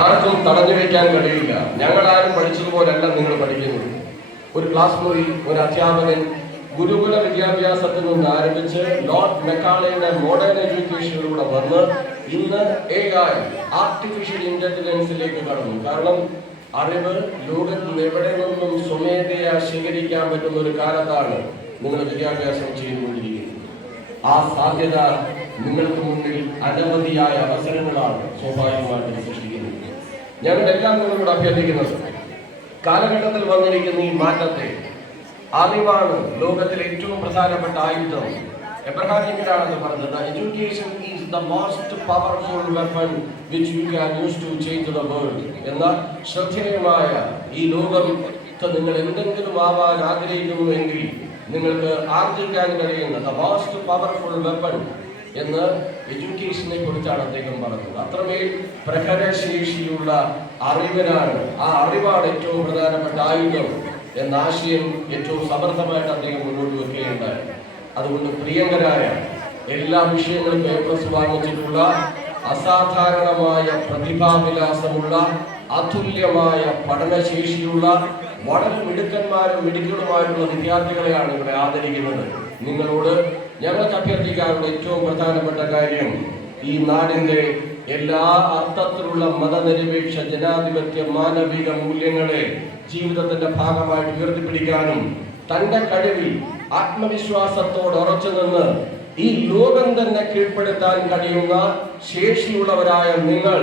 ആർക്കും തടഞ്ഞു വെക്കാൻ കഴിയില്ല. ഞങ്ങളാരും പഠിച്ചതുപോലല്ല നിങ്ങൾ പഠിക്കുന്നത്. ഒരു ക്ലാസ് മുറി ഒരു അധ്യാപകൻ ഗുരുകുല വിദ്യാഭ്യാസത്തിൽ നിന്ന് ആരംഭിച്ച് ലോർഡ് മെക്കാളയുടെ മോഡേൺ എഡ്യൂക്കേഷനിലൂടെ വന്ന് ഇന്ന് AI ആർട്ടിഫിഷ്യൽ ഇന്റലിജൻസിലേക്ക് കടന്നു. കാരണം അറിവ് ലോകത്തിൽ എവിടെ നിന്നും സ്വമേധയാ ശേഖരിക്കാൻ പറ്റുന്ന ഒരു കാലത്താണ് നിങ്ങൾ വിദ്യാഭ്യാസം ചെയ്തുകൊണ്ടിരിക്കുന്നത്. ആ സാധ്യത നിങ്ങൾക്ക് മുന്നിൽ അനവധിയായ അവസരങ്ങളാണ് സ്വാഭാവികമായിട്ട് സൃഷ്ടിക്കുന്നത്. ഞങ്ങളെല്ലാം നിങ്ങളോട് അഭ്യർത്ഥിക്കുന്നത് കാലഘട്ടത്തിൽ വന്നിരിക്കുന്ന ഈ മാറ്റത്തെ അറിവാണ് ലോകത്തിലെ ഏറ്റവും പ്രധാനപ്പെട്ട ആയുധം. എബ്രഹാം ലിങ്കനാണ് പറഞ്ഞത്, education is the most powerful weapon which you can use to change the world. എന്ന ശ്രദ്ധേയമായ ഈ ലോകത്ത് നിങ്ങൾ എന്തെങ്കിലും ആവാൻ ആഗ്രഹിക്കുന്നുവെങ്കിൽ നിങ്ങൾക്ക് ആർജിക്കാൻ കഴിയുന്ന ദ മോസ്റ്റ് പവർഫുൾ വെപ്പൺ എന്ന് എഡ്യൂക്കേഷനെ കുറിച്ചാണ് അദ്ദേഹം പറഞ്ഞത്. അത്രമേൽ പ്രഹരശേഷിയുള്ള അറിവിനാണ്, ആ അറിവാണ് ഏറ്റവും പ്രധാനപ്പെട്ട ആയുധം എന്ന ആശയം ഏറ്റവും സമർത്ഥമായിട്ട് അദ്ദേഹം മുന്നോട്ട് വെക്കുകയുണ്ടായി. അതുകൊണ്ട് പ്രിയങ്കരായ എല്ലാ വിഷയങ്ങളും A+ വാങ്ങിച്ചിട്ടുള്ള അസാധാരണമായ പ്രതിഭാവിലാസമുള്ള അതുല്യമായ പഠനശേഷിയുള്ള വളരെ മിടുക്കന്മാരും മിടുക്കുകളുമായിട്ടുള്ള വിദ്യാർത്ഥികളെയാണ് ഇവിടെ ആദരിക്കുന്നത്. നിങ്ങളോട് ഞങ്ങൾക്ക് അഭ്യർത്ഥിക്കാനുള്ള ഏറ്റവും പ്രധാനപ്പെട്ട കാര്യം ഈ നാടിന്റെ എല്ലാ അർത്ഥത്തിലുള്ള മതനിരപേക്ഷ ജനാധിപത്യ മാനവിക മൂല്യങ്ങളെ ജീവിതത്തിന്റെ ഭാഗമായിട്ട് ഉയർത്തിപ്പിടിക്കാനും തന്റെ കഴിവിൽ ആത്മവിശ്വാസത്തോട് ഉറച്ചു നിന്ന് ഈ ലോകം തന്നെ കീഴ്പ്പെടുത്താൻ കഴിയുന്ന ശേഷിയുള്ളവരായ നിങ്ങൾ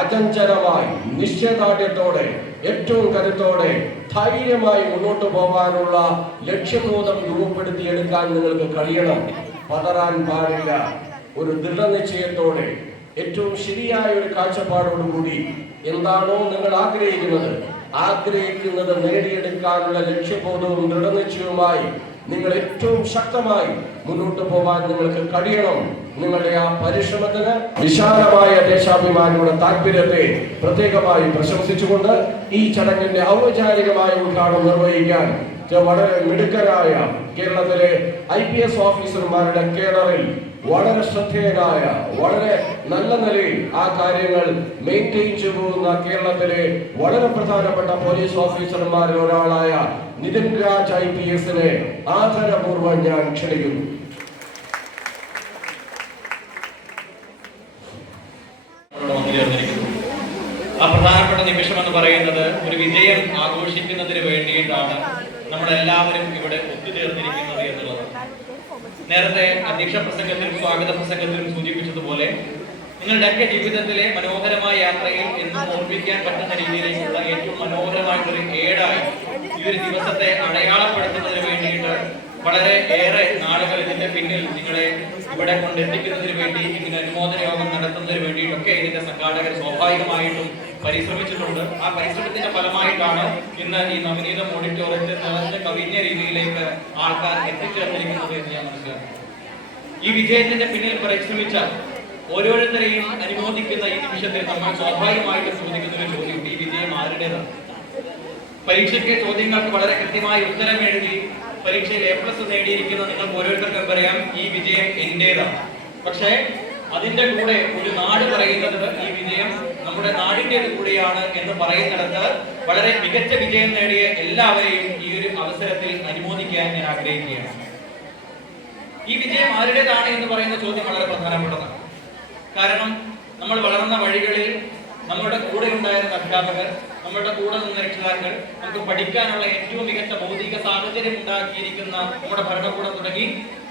അചഞ്ചലമായി നിശ്ചയദാർഢ്യത്തോടെ ഏറ്റവും കരുത്തോടെ ധൈര്യമായി മുന്നോട്ട് പോകാനുള്ള ലക്ഷ്യബോധം രൂപപ്പെടുത്തിയെടുക്കാൻ നിങ്ങൾക്ക് കഴിയണം. പതറാൻ പാടില്ല. ഒരു ദൃഢനിശ്ചയത്തോടെ ഏറ്റവും ശരിയായ ഒരു കാഴ്ചപ്പാടോടുകൂടി എന്താണോ നിങ്ങൾ ആഗ്രഹിക്കുന്നത് നേടിയെടുക്കാനുള്ള ലക്ഷ്യബോധവും ദൃഢനിശ്ചയവുമായി നിങ്ങൾ ഏറ്റവും ശക്തമായി മുന്നോട്ട് പോകാൻ നിങ്ങൾക്ക് കഴിയണം. നിങ്ങളുടെ ആ പരിശ്രമത്തിന് വിശാലമായ ദേശാഭിമാനിയുടെ താല്പര്യത്തെ പ്രത്യേകമായി പ്രശംസിച്ചുകൊണ്ട് ഈ ചടങ്ങിന്റെ ഔപചാരികമായ ഉദ്ഘാടനം നിർവഹിക്കാൻ വളരെ മിടുക്കരായ കേരളത്തിലെ IPS ഓഫീസർമാരുടെ കേഡറിൽ വളരെ ശ്രദ്ധേയരായ വളരെ നല്ല നിലയിൽ ആ കാര്യങ്ങൾ മെയിൻറ്റെയിൻ ചെയ്യുന്ന കേരളത്തിലെ വളരെ പ്രധാനപ്പെട്ട പോലീസ് ഓഫീസർമാരിൽ ഒരാളായ നിതിൻ രാജ് IPS-നെ ആദരപൂർവ്വം ഞാൻ ക്ഷണിക്കുന്നു. ആ പ്രധാനപ്പെട്ട നിമിഷം എന്ന് പറയുന്നത് ഒരു വിജയം ആഘോഷിക്കുന്നതിന് വേണ്ടിയിട്ടാണ് നമ്മളെല്ലാവരും ഇവിടെ ഒത്തുചേർന്നിരിക്കുന്നത് എന്നുള്ളതാണ്. നേരത്തെ അധ്യക്ഷ പ്രസംഗത്തിലും സ്വാഗത പ്രസംഗത്തിലും സൂചിപ്പിച്ചതുപോലെ നിങ്ങളുടെയൊക്കെ ജീവിതത്തിലെ മനോഹരമായ യാത്രയിൽ എന്നും ഓർമ്മിക്കാൻ പറ്റുന്ന രീതിയിലേക്കുള്ള ഏറ്റവും മനോഹരമായിട്ടൊരു ഏടായി ഈ ഒരു ദിവസത്തെ അടയാളപ്പെടുത്തുന്നതിന് വേണ്ടിയിട്ട് വളരെ ഏറെ നാളുകൾ ഇതിന്റെ പിന്നിൽ നിങ്ങളെ ഇവിടെ കൊണ്ടെത്തിക്കുന്നതിന് വേണ്ടി ഇങ്ങനെ അനുമോദന യോഗം നടത്തുന്നതിന് വേണ്ടിയിട്ടൊക്കെ ഇതിന്റെ സംഘാടകർ സ്വാഭാവികമായിട്ടും പരിശ്രമിച്ചിട്ടുണ്ട്. ആ പരിശ്രമത്തിന്റെ ഫലമായിട്ടാണ് ഇന്ന് ഈ നവനീതം ഓഡിറ്റോറിയത്തിൽ നിറഞ്ഞ കവിഞ്ഞ രീതിയിലേക്ക് ആൾക്കാർ എത്തിച്ചേർന്നിരിക്കുന്നത് എന്ന് ഞാൻ മനസ്സിലാക്കുന്നു. ഈ വിജയത്തിന്റെ പിന്നിൽ പരിശ്രമിച്ച ഓരോരുത്തരെയും അനുമോദിക്കുന്ന ഈ നിമിഷത്തിൽ നമ്മൾ സ്വാഭാവികമായിട്ട് ചോദിക്കുന്ന ഒരു ചോദ്യം, ഈ വിജയം ആരുടേതാണ്? പരീക്ഷയ്ക്ക് ചോദ്യങ്ങൾക്ക് വളരെ കൃത്യമായി ഉത്തരം എഴുതി പരീക്ഷയിൽ A+ നേടിയിരിക്കുന്ന നിങ്ങൾക്ക് ഓരോരുത്തർക്കും പറയാം ഈ വിജയം എന്റേതാണ്. പക്ഷേ അതിന്റെ കൂടെ ഒരു നാട് പറയുന്നത് ഈ വിജയം നമ്മുടെ നാടിന്റേത് കൂടിയാണ് എന്ന് പറയുന്നിടത്ത് വളരെ മികച്ച വിജയം നേടിയ എല്ലാവരെയും ഈ ഒരു അവസരത്തിൽ അനുമോദിക്കാൻ ഞാൻ ആഗ്രഹിക്കുകയാണ്. ഈ വിജയം ആരുടേതാണ് എന്ന് പറയുന്ന ചോദ്യം വളരെ പ്രധാനപ്പെട്ടതാണ്. കാരണം നമ്മൾ വളർന്ന വഴികളിൽ നമ്മുടെ കൂടെ ഉണ്ടായിരുന്ന അധ്യാപകർ, നമ്മുടെ കൂടെ നിന്ന രക്ഷിതാക്കൾ, നമുക്ക് പഠിക്കാനുള്ള ഏറ്റവും മികച്ച ഭൗതിക സാഹചര്യം ഉണ്ടാക്കിയിരിക്കുന്ന നമ്മുടെ ഭരണകൂടം തുടങ്ങി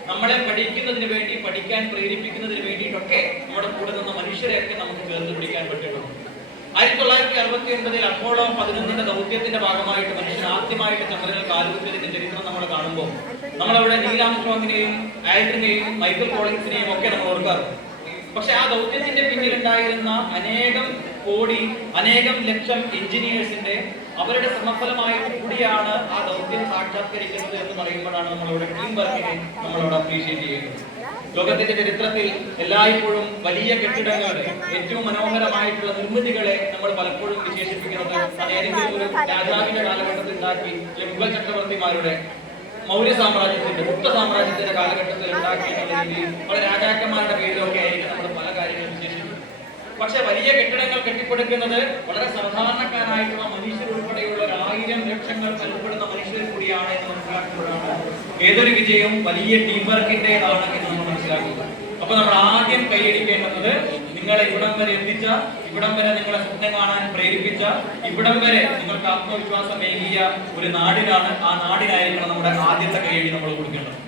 നമ്മളെ പഠിക്കുന്നതിന് വേണ്ടി, പഠിക്കാൻ പ്രേരിപ്പിക്കുന്നതിന് വേണ്ടിയിട്ടൊക്കെ നമ്മുടെ കൂടെ നിന്ന മനുഷ്യരെയൊക്കെ നമുക്ക് ചേർത്ത് പിടിക്കാൻ പറ്റിയിട്ടുണ്ട്. 1969 അപ്പോളോ 11 ദൗത്യത്തിന്റെ ഭാഗമായിട്ട് മനുഷ്യൻ ആദ്യമായിട്ട് ചന്ദ്രനിൽ കാലുകുത്തിയതിന്റെ ചരിത്രം നമ്മൾ കാണുമ്പോൾ നമ്മളവിടെ നീൽ ആംസ്ട്രോങ്ങിനെയും ആൽഡ്രിനെയും മൈക്കൽ കോളിൻസിനെയും ഒക്കെ നമ്മൾ ഓർക്കാറുണ്ട്. പക്ഷെ ആ ദൗത്യത്തിന്റെ പിന്നിലുണ്ടായിരുന്ന അനേകം ലക്ഷം എഞ്ചിനീയേഴ്സിന്റെ അവരുടെ ശ്രമഫലമായിട്ട് കൂടിയാണ് ആ ദൗത്യം സാക്ഷാത്കരിക്കുന്നത് എന്ന് പറയുമ്പോഴാണ് നമ്മളവിടെ ടീം വർക്കിനെ നമ്മളോട് അപ്രീഷിയേറ്റ് ചെയ്യുന്നത്. ലോകത്തിന്റെ ചരിത്രത്തിൽ എല്ലായ്പ്പോഴും വലിയ കെട്ടിടങ്ങളുടെ ഏറ്റവും മനോഹരമായിട്ടുള്ള നിർമ്മിതികളെ നമ്മൾ പലപ്പോഴും വിശേഷിപ്പിക്കുന്നത് അത് ഏതെങ്കിലും ഒരു രാജാവിന്റെ കാലഘട്ടത്തിൽ ഉണ്ടാക്കി മുഗൾ ചക്രവർത്തിമാരുടെ മൗര്യ സാമ്രാജ്യത്തിന്റെ ഗുപ്ത സാമ്രാജ്യത്തിന്റെ കാലഘട്ടത്തിൽ ഉണ്ടാക്കിയിട്ടുള്ള രീതിയിൽ പല രാജാക്കന്മാരുടെ പേരിലൊക്കെ ആയിരിക്കും നമ്മൾ പല കാര്യങ്ങളും വിശേഷിപ്പിക്കുന്നത്. പക്ഷെ വലിയ കെട്ടിടങ്ങൾ കെട്ടിപ്പടുക്കുന്നത് വളരെ സാധാരണക്കാരായിട്ടുള്ള മനുഷ്യരുൾപ്പെടെയുള്ള 1000 ലക്ഷങ്ങൾ കൽപ്പെടുന്ന മനുഷ്യർ കൂടിയാണ് എന്ന് മനസ്സിലാക്കുമ്പോഴാണ് ഏതൊരു വിജയവും വലിയ ടീം വർക്കിന്റേതാണ് എന്ന് നമ്മൾ മനസ്സിലാക്കുന്നത്. അപ്പൊ നമ്മൾ ആദ്യം കൈയടിക്കേണ്ടത് നിങ്ങളെ ഇവിടം വരെ എത്തിച്ച, ഇവിടം വരെ നിങ്ങളെ സ്വപ്നം കാണാൻ പ്രേരിപ്പിച്ച, ഇവിടം വരെ നിങ്ങൾക്ക് ആത്മവിശ്വാസം ഏകിയ ഒരു നാടിനാണ്. ആ നാടിനായിരിക്കണം നമ്മുടെ ആദ്യത്തെ കൈയടി നമ്മൾ കൊടുക്കേണ്ടത്.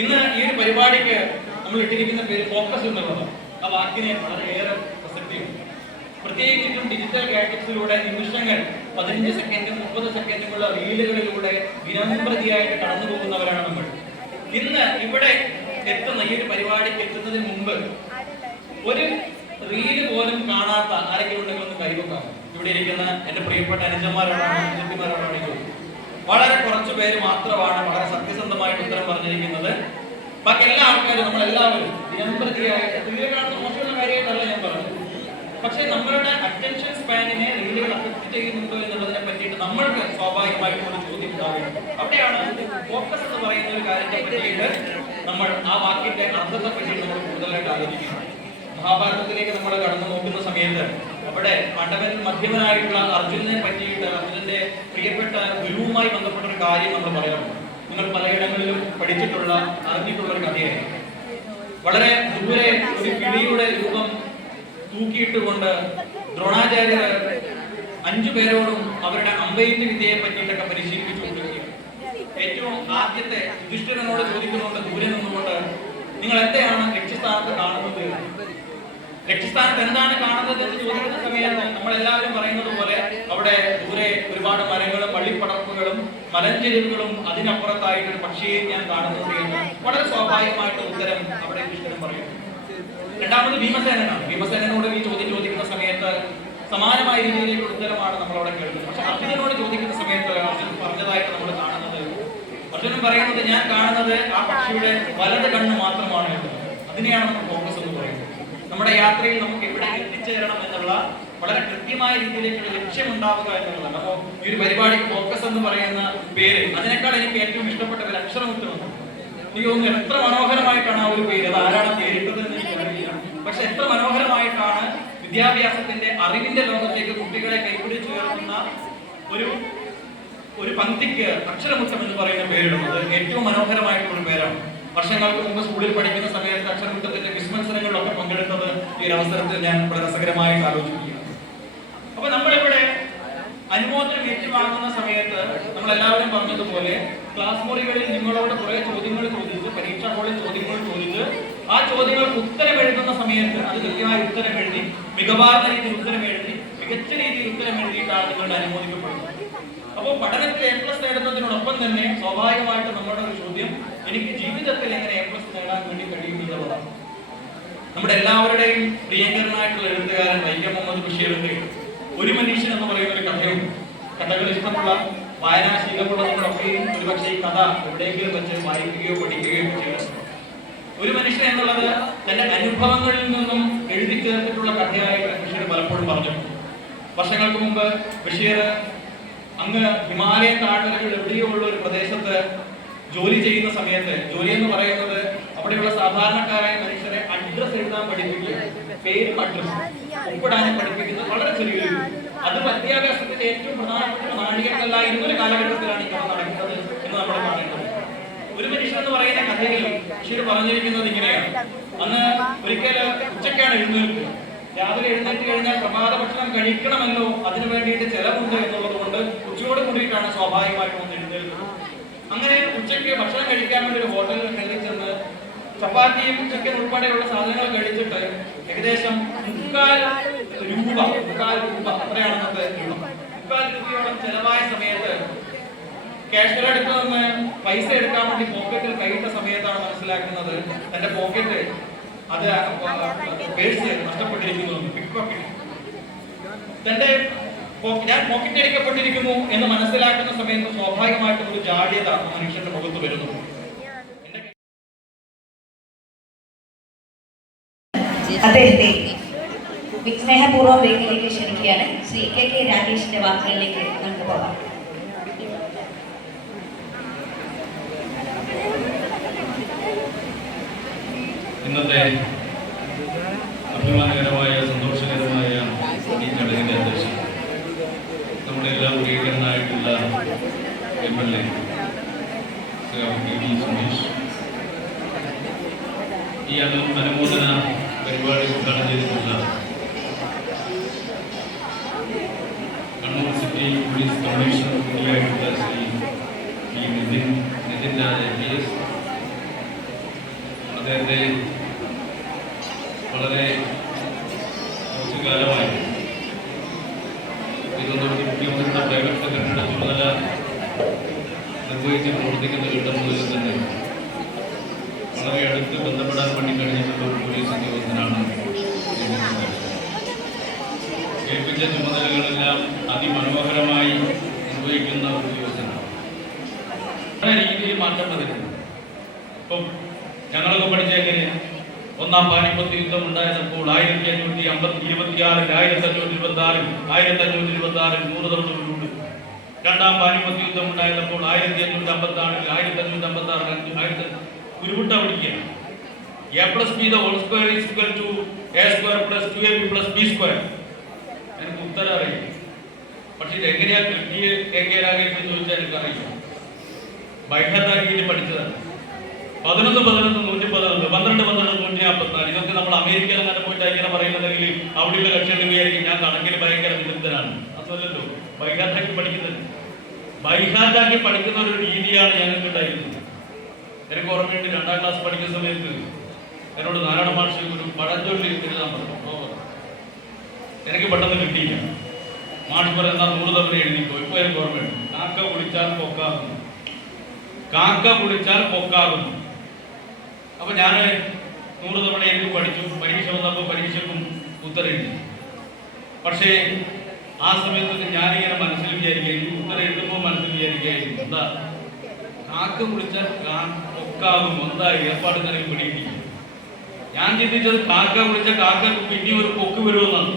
ഇന്ന് ഈ ഒരു പരിപാടിക്ക് നമ്മൾ ഇട്ടിരിക്കുന്ന പേര് ഫോക്കസ് എന്നുള്ളതാണ്. ആ വാക്കിനെ വളരെയേറെ പ്രസക്തിയുണ്ട്. പ്രത്യേകിച്ചും ഡിജിറ്റൽ ഗാഡ്ജറ്റ്സിലൂടെ നിമിഷങ്ങൾ 15 സെക്കൻഡും 30 സെക്കൻഡുമുള്ള റീലുകളിലൂടെ ദിനംപ്രതിയായിട്ട് കടന്നു പോകുന്നവരാണ് നമ്മൾ. ഇന്ന് ഇവിടെ എത്തുന്ന ഈ ഒരു പരിപാടിക്ക് എത്തുന്നതിന് മുമ്പ് ഒരു റീല് പോലും കാണാത്ത ആരെങ്കിലും ഉണ്ടെങ്കിൽ ഒന്ന് കൈവക്കാം. ഇവിടെ ഇരിക്കുന്ന എന്റെ പ്രിയപ്പെട്ട അനുജന്മാരോടാണ്, അനുജത്തിമാരോടാണ് ചോദിക്കുന്നത്. വളരെ കുറച്ചു പേര് മാത്രമാണ് വളരെ സത്യസന്ധമായിട്ട് ഉത്തരം പറഞ്ഞിരിക്കുന്നത്. ബാക്കി എല്ലാ ആൾക്കാരും, നമ്മളെല്ലാവരും ദിനംപ്രതിയായിട്ട് റീല് കാണുന്ന മോശമുള്ള കാര്യമായിട്ടല്ല ഞാൻ പറഞ്ഞത്. പക്ഷേ നമ്മളുടെ അറ്റൻഷൻ സ്പാനിനെ റീലുകൾ അഫക്ട് ചെയ്യുന്നുണ്ടോ എന്നുള്ളതിനെ പറ്റിയിട്ട് നമ്മൾക്ക് സ്വാഭാവികമായിട്ടും ഒരു ചോദ്യം ഉണ്ടാവുകയാണ്. അവിടെയാണ് ഫോക്കസ് എന്ന് പറയുന്ന ഒരു കാര്യത്തെ പറ്റിയിട്ട് നമ്മൾ ആ വാക്കിന്റെ അർത്ഥത്തെ പറ്റിയിട്ട് നമ്മൾ കൂടുതലായിട്ട് ആലോചിക്കുന്നത്. മഹാഭാരതത്തിലേക്ക് നമ്മൾ കടന്നു നോക്കുന്ന സമയത്ത് അവിടെ പാണ്ഡവൻ മധ്യമനായിട്ടുള്ള അർജുനനെ പറ്റിയിട്ട് അർജുനന്റെ പ്രിയപ്പെട്ട ഗുരുവുമായി ബന്ധപ്പെട്ട ഒരു കാര്യം നമ്മൾ പറയാറുണ്ട്. നിങ്ങൾ പലയിടങ്ങളിലും പഠിച്ചിട്ടുള്ള, അറിഞ്ഞിട്ടുള്ള ഒരു കഥയായിരുന്നു. വളരെ ദൂരെ ഒരു കിളിയുടെ രൂപം തൂക്കിയിട്ടുകൊണ്ട് ദ്രോണാചാര്യർ 5 പേരോടും അവരുടെ അമ്പെയ്ത്ത് വിദ്യയെ പറ്റിയിട്ടൊക്കെ പരിശീലിപ്പിച്ചു കൊടുക്കുകയാണ്. ഏറ്റവും ആദ്യത്തെ യുധിഷ്ഠിരനോട് ചോദിക്കുന്നുണ്ട് ദൂരെ നിന്നുകൊണ്ട്, നിങ്ങൾ എന്തെയാണ് ലക്ഷ്യസ്ഥാനത്ത് കാണുന്നത്? ലക്ഷ്യസ്ഥാനത്ത് എന്താണ് കാണുന്നത് എന്ന് ചോദിക്കുന്ന സമയത്ത് നമ്മളെല്ലാവരും പറയുന്നത് പോലെ അവിടെ ദൂരെ ഒരുപാട് മരങ്ങളും വള്ളിപ്പടർപ്പുകളും മലഞ്ചെരിവുകളും അതിനപ്പുറത്തായിട്ട് ഒരു പക്ഷിയെ ഞാൻ കാണുന്നത് എന്ന് വളരെ സ്വാഭാവികമായിട്ട് ഉത്തരം അവിടെ യുധിഷ്ഠിരൻ പറയുന്നു. രണ്ടാമത് ഭീമസേനനാണ്. ഭീമസേനോട് ഈ ചോദ്യം ചോദിക്കുന്ന സമയത്ത് സമാനമായ രീതിയിലുള്ള ഉത്തരമാണ് നമ്മളവിടെ കേൾക്കുന്നത്. പക്ഷെ അർജുനനോട് ചോദിക്കുന്ന സമയത്ത് അർജുനൻ പറഞ്ഞതായിട്ട് നമ്മൾ കാണുന്നത്, അർജുനൻ പറയുന്നത് ഞാൻ കാണുന്നത് ആ പക്ഷിയുടെ വലത് കണ്ണ് മാത്രമാണ് എന്ന്. അതിനെയാണ് നമ്മൾ ഫോക്കസ് എന്ന് പറയുന്നത്. നമ്മുടെ യാത്രയിൽ നമുക്ക് എവിടെ എത്തിച്ചേരണം എന്നുള്ള വളരെ കൃത്യമായ രീതിയിലേക്കുള്ള ലക്ഷ്യം ഉണ്ടാവുക എന്നുള്ളതാണ്. അപ്പോൾ ഈ ഒരു പരിപാടിക്ക് ഫോക്കസ് എന്ന് പറയുന്ന പേര്, അതിനേക്കാൾ എനിക്ക് ഏറ്റവും ഇഷ്ടപ്പെട്ട ഒരു അക്ഷരമുത്തരമാണ്. എനിക്ക് തോന്നുന്നു എത്ര മനോഹരമായിട്ടാണ് ആ ഒരു പേര്, അത് ആരാണ് പേരിട്ടത് എന്ന് എനിക്കറിയില്ല. പക്ഷെ എത്ര മനോഹരമായിട്ടാണ് വിദ്യാഭ്യാസത്തിന്റെ അറിവിന്റെ ലോകത്തേക്ക് കുട്ടികളെ കൈപിടിച്ചുയർത്തുന്ന ഒരു പങ്ക്തിക്ക് അക്ഷരമുറ്റം എന്ന് പറയുന്ന പേരിടുന്നത്. ഏറ്റവും മനോഹരമായിട്ടുള്ള ഒരു പേരാണ്. വർഷങ്ങൾക്ക് മുമ്പ് സ്കൂളിൽ പഠിക്കുന്ന സമയത്ത് അക്ഷരമുറ്റത്തിന്റെ വിസ്മത്സരങ്ങളിലൊക്കെ പങ്കെടുത്തത് ഈ ഒരു അവസരത്തിൽ ഞാൻ വളരെ രസകരമായിട്ട് ആലോചിക്കുകയാണ്. അപ്പൊ നമ്മളിവിടെ അനുമോദനം ഏറ്റുവാങ്ങുന്ന സമയത്ത് നമ്മളെല്ലാവരും പറഞ്ഞതുപോലെ ക്ലാസ് മുറികളിൽ നിങ്ങളോട് കുറെ ചോദ്യങ്ങൾ ചോദിച്ച്, പരീക്ഷാ ഹാളിൽ ചോദ്യങ്ങൾ ചോദിച്ച്, ആ ചോദ്യങ്ങൾക്ക് ഉത്തരം എഴുതുന്ന സമയത്ത് അത് കൃത്യമായ ഉത്തരം എഴുതി, മികവാർന്ന രീതിയിൽ ഉത്തരം എഴുതി, മികച്ച രീതിയിൽ ഉത്തരം എഴുതിയിട്ടാണ് നിങ്ങളുടെ അനുമോദിക്കപ്പെടുന്നത്. അപ്പോൾ പഠനത്തിൽ A+ നേടുന്നതിനോടൊപ്പം തന്നെ സ്വാഭാവികമായിട്ട് നമ്മുടെ ഒരു ചോദ്യം, എനിക്ക് ജീവിതത്തിൽ എങ്ങനെ A+ നേടാൻ വേണ്ടി കഴിയുന്നുള്ളതാണ്. നമ്മുടെ എല്ലാവരുടെയും പ്രിയങ്കരനായിട്ടുള്ള എഴുത്തുകാരൻ വൈക്കം മുഹമ്മദ് ബഷീറിന്റെ ഒരു മനുഷ്യൻ എന്ന് പറയുന്ന ഒരു കഥയുണ്ട്. കഥകൾ ഇഷ്ടമുള്ള, വായനാശീലമുള്ള നിങ്ങളൊക്കെയും ഒരുപക്ഷെ ഈ കഥ എവിടെയെങ്കിലും വെച്ച് വായിക്കുകയോ പഠിക്കുകയോ ചെയ്യുന്നു. ഒരു മനുഷ്യൻ എന്നുള്ളത് തന്റെ അനുഭവങ്ങളിൽ നിന്നും എഴുതി ചേർത്തിട്ടുള്ള കഥയായിട്ട് ബഷീർ പലപ്പോഴും പറഞ്ഞിട്ടുണ്ട്. വർഷങ്ങൾക്ക് മുമ്പ് ബഷീർ അങ്ങ് ഹിമാലയൻ താഴ്വരകൾ എവിടെയോ ഉള്ള ഒരു പ്രദേശത്ത് ജോലി ചെയ്യുന്ന സമയത്ത്, ജോലി എന്ന് പറയുന്നത് അവിടെയുള്ള സാധാരണക്കാരായ മനുഷ്യരെ അഡ്രസ് എഴുതാൻ പഠിപ്പിക്കുക, പേരും അഡ്രസ് ഒപ്പിടാനും പഠിപ്പിക്കുന്നത് വളരെ ചെറിയൊരു, അത് വിദ്യാഭ്യാസത്തിന്റെ ഏറ്റവും പ്രധാനപ്പെട്ട നാഴികക്കല്ലായിരുന്ന ഒരു കാലഘട്ടത്തിലാണ് ഈ കഥ നടക്കുന്നത് എന്ന് നമ്മൾ കാണേണ്ടത്. ഒരു മനുഷ്യൻ എന്ന് പറയുന്ന കഥയിൽ ബഷീർ പറഞ്ഞിരിക്കുന്നത് ഇങ്ങനെയാണ്. അന്ന് ഒരിക്കൽ ഉച്ചയ്ക്കാണ് എഴുന്നേൽക്കുക. രാവിലെ എഴുന്നേറ്റ് കഴിഞ്ഞാൽ പ്രഭാത ഭക്ഷണം കഴിക്കണമല്ലോ, അതിനു വേണ്ടിയിട്ട് ചെലവുണ്ട് എന്നുള്ളത് കൊണ്ട് ഉച്ചയോട് കൂടിയിട്ടാണ് സ്വാഭാവികമായിട്ടും ഒന്ന് എഴുന്നേൽക്കുന്നത്. അങ്ങനെ ഉച്ചയ്ക്ക് ഭക്ഷണം കഴിക്കാൻ വേണ്ടി ഒരു ഹോട്ടലിൽ കയറി ചെന്ന് ചപ്പാത്തിയും ചിക്കൻ ഉൾപ്പെടെയുള്ള സാധനങ്ങൾ കഴിച്ചിട്ട് ഏകദേശം 3/4 രൂപ അത്രയാണ് അന്നത്തെ രൂപ. 3/4 രൂപയോളം ചെലവായ സമയത്ത് ക്യാഷ്യർ അടുത്ത് നിന്ന് പൈസ എടുക്കാൻ വേണ്ടി പോക്കറ്റിൽ കൈയിട്ട സമയത്താണ് മനസ്സിലാക്കുന്നത് തന്റെ പോക്കറ്റ് അത് പേഴ്സ് നഷ്ടപ്പെട്ടിരിക്കുന്നു. പിക് പോക്കറ്റ് തന്റെ ഞാൻ പോക്കറ്റ് അടിക്കപ്പെട്ടിരിക്കുന്നു എന്ന് മനസ്സിലാക്കുന്ന സമയത്ത് സ്വാഭാവികമായിട്ടും ഒരു ജാള്യത മനുഷ്യന്റെ മുഖത്ത് വരുന്നു. അദ്ദേഹത്തെ സ്നേഹപൂർവ്വം വേദിയിലേക്ക് ക്ഷണിക്കുകയാണ്. ശ്രീ കെ രാജേഷിന്റെ വാക്കുകളിലേക്ക് നമുക്ക് പോകാം. ഇന്നത്തെ MLA സുമേഷ് ഈ അനുമോദന പരിപാടി ഉദ്ഘാടനം ചെയ്തിട്ടുള്ള കണ്ണൂർ സിറ്റി പോലീസ് കമ്മീഷണർ കൂടിയായിട്ടുള്ള ശ്രീ നിതിൻ രാജ് IPS, അദ്ദേഹത്തെ വളരെ കുറച്ചു കാലമായി മുഖ്യമന്ത്രിയുടെ പ്രൈവറ്റ് സെക്രട്ടറിയുടെ ചുമതല നിർവഹിച്ച് പ്രവർത്തിക്കുന്ന ഘട്ടം മുതൽ തന്നെ വളരെ അടുത്ത് ബന്ധപ്പെടാൻ വേണ്ടി കഴിഞ്ഞിട്ടുള്ള ഒരു പോലീസ് ഉദ്യോഗസ്ഥനാണ്. ഏൽപ്പിച്ച ചുമതലകളെല്ലാം അതിമനോഹരമായി നിർവഹിക്കുന്ന ഒരു ഉദ്യോഗസ്ഥനാണ്. പല രീതിയിൽ മാറ്റം വന്നിട്ടുണ്ട്. ഇപ്പം ഞങ്ങളൊക്കെ പഠിച്ച എങ്ങനെ ഒന്നാം പാനിപ്പത്ത് യുദ്ധം ഉണ്ടായപ്പോൾ 1526 1526 100 തവണ. രണ്ടാം പാനിപ്പത്ത് യുദ്ധം ഉണ്ടായപ്പോൾ 1554 1556 ഉരുവിട്ട പിടിക്കുക. A+B the whole square is equal to A square plus 2AB plus B square. എനിക്ക് ഉത്തരം അറിയില്ല. പക്ഷെ ഇത് എങ്ങനെയാ കിട്ടിയെന്ന് ചോദിച്ചാൽ എനിക്ക് അറിയില്ല. ബൈഹാർട്ടാക്കിയിട്ട് പഠിച്ചതാണ്. 11 11 111 12 12 144. ഇതൊക്കെ നമ്മൾ അമേരിക്കയിൽ അങ്ങനെ പോയിട്ട് ഇങ്ങനെ പറയുന്നുണ്ടെങ്കിൽ അവിടെയുള്ള ലക്ഷ്യങ്ങൾ വിചാരിക്കും ഞാൻ കണക്കിൽ ഭയങ്കര വിദഗ്ധനാണ്. അതല്ലല്ലോ ബൈഹാർട്ടാക്കി പഠിക്കുന്നത്. ബൈഹാർട്ടാക്കി പഠിക്കുന്ന ഒരു രീതിയാണ് ഞങ്ങൾക്ക് ഉണ്ടായിരുന്നത്. എനിക്ക് ഓർമ്മയുണ്ട്, 2ാം ക്ലാസ് പഠിക്കുന്ന സമയത്ത് എന്നോട് നാരായണ മാഷ് ഒരു പഴഞ്ചൊല്ലി എഴുതാൻ പറഞ്ഞു. എനിക്ക് പെട്ടെന്ന് കിട്ടിയില്ല. മാഷ് പറയുന്ന 100 തവണ എഴുതിക്കോ. ഇപ്പൊ എനിക്ക് ഓർമ്മയുണ്ട്. കാക്ക കുളിച്ചാൽ പൊക്കാകുന്നു, കാക്ക കുളിച്ചാൽ പൊക്കാകുന്നു. അപ്പൊ ഞാൻ 100 തവണ എഴുതി പഠിച്ചു. പരീക്ഷ വന്നപ്പോൾ പരീക്ഷക്കും ഉത്തരം എഴുതി. പക്ഷേ ആ സമയത്തൊക്കെ ഞാനിങ്ങനെ മനസ്സിൽ വിചാരിക്കുകയായിരുന്നു, ഉത്തരം എഴുതുമ്പോൾ മനസ്സിൽ വിചാരിക്കുകയായിരുന്നു, എന്താ കാക്ക കുളിച്ചാൽ പൊക്കാകും, എന്താ ഏർപ്പാട് തന്നെ പിടിയിട്ടില്ല. ഞാൻ ചിന്തിച്ചത് കാക്ക കുളിച്ചാൽ കാക്കക്ക് പിന്നെ ഒരു പൊക്ക് വരുമെന്നാണ്.